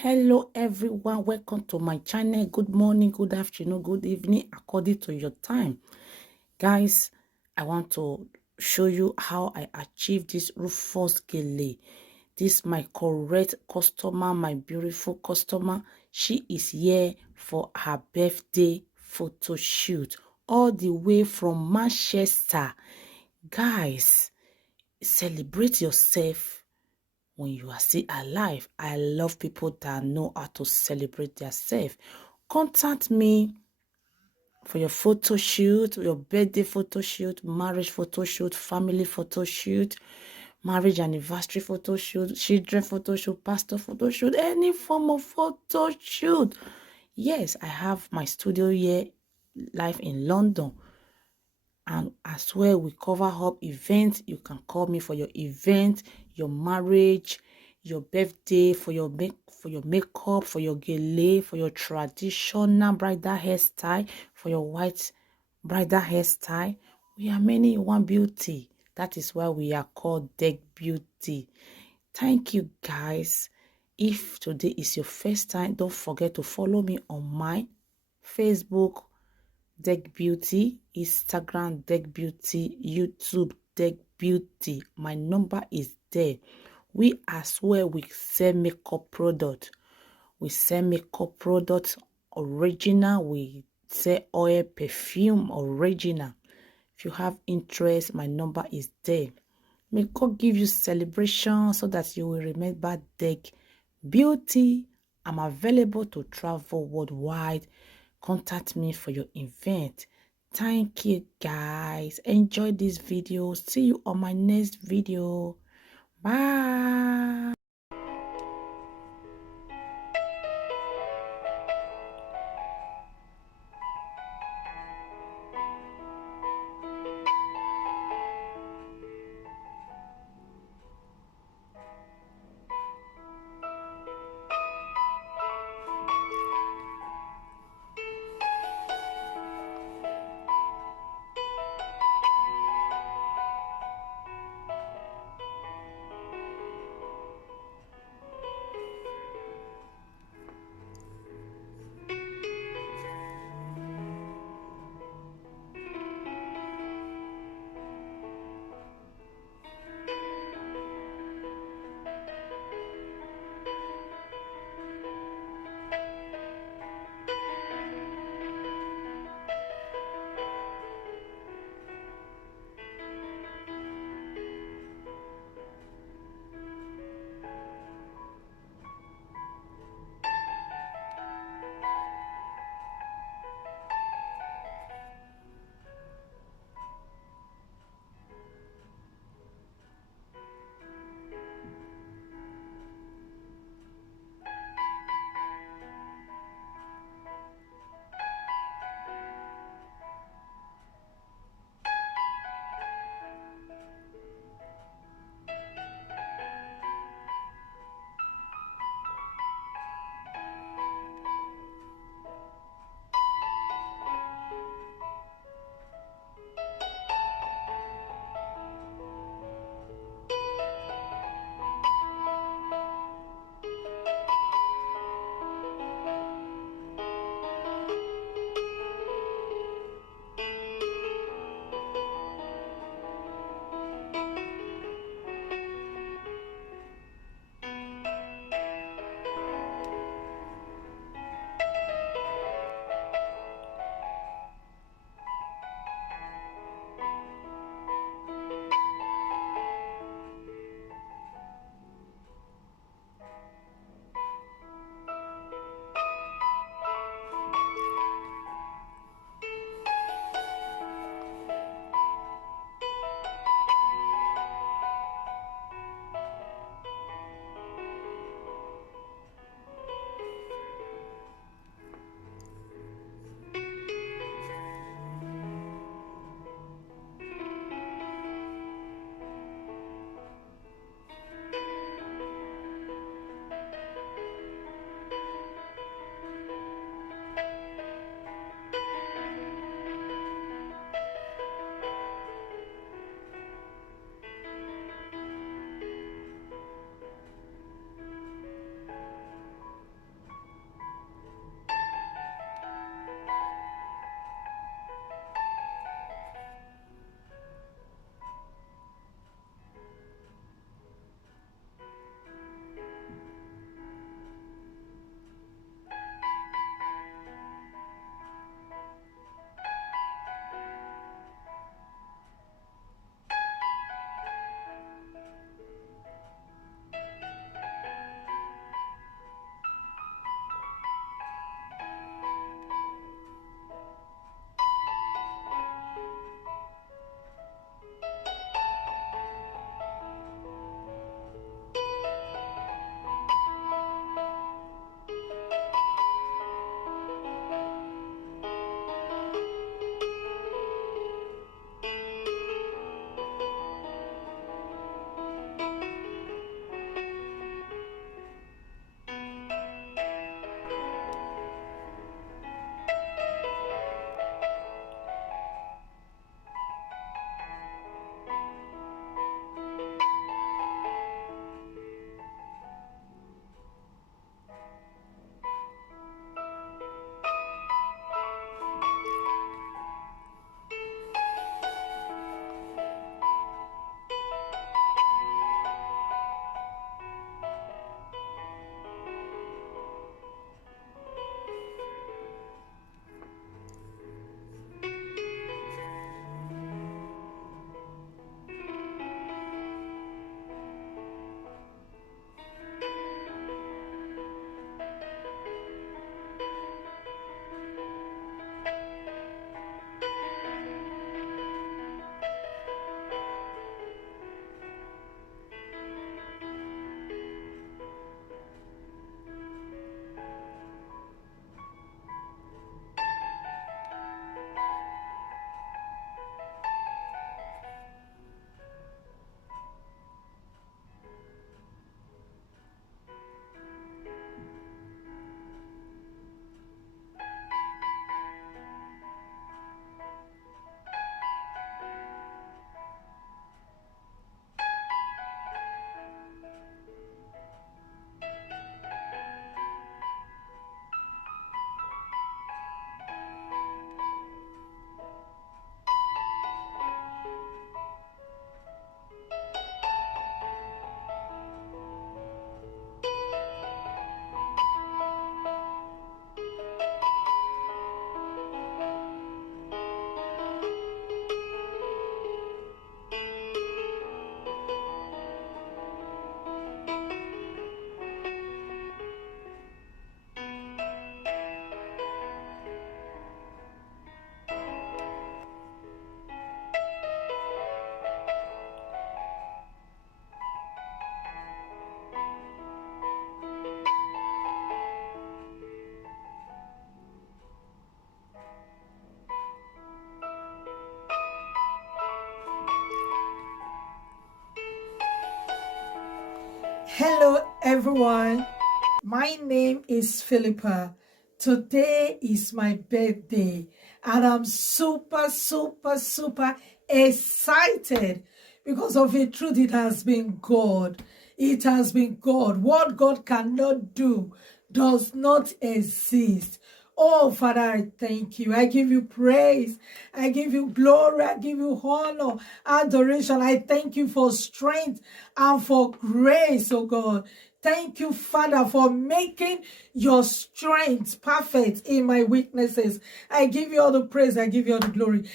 Hello everyone, welcome to my channel. Good morning, good afternoon, good evening, according to your time. Guys, I want to show you how I achieved this Ruffles Gele. This my correct customer, my beautiful customer. She is here for her birthday photo shoot all the way from Manchester. Guys, celebrate yourself when you are still alive. I love people that know how to celebrate themselves. Contact me for your photo shoot, your birthday photo shoot, marriage photo shoot, family photo shoot, marriage anniversary photo shoot, children photo shoot, pastor photo shoot, any form of photo shoot. Yes, I have my studio here live in London. And as well, we cover up events. You can call me for your event, your marriage, your birthday, for your makeup, for your gele, for your traditional bridal hairstyle, for your white bridal hairstyle. We are many in one beauty. That is why we are called Deck Beauty. Thank you, guys. If today is your first time, don't forget to follow me on my Facebook Deck Beauty, Instagram Deck Beauty, YouTube Deck Beauty. My number is there. We as well, we sell makeup product. We sell makeup products original. We sell oil, perfume original. If you have interest, my number is there. May God give you celebration so that you will remember Deck Beauty. I'm available to travel worldwide. Contact me for your event. Thank you, guys. Enjoy this video. See you on my next video. Bye. everyone. My name is Philippa. Today is my birthday, and I'm super excited because of a truth. It has been God. It has been God. What God cannot do does not exist. Oh, Father, I thank you. I give you praise. I give you glory. I give you honor, adoration. I thank you for strength and for grace, oh God. Thank you, Father, for making your strength perfect in my weaknesses. I give you all the praise. I give you all the glory.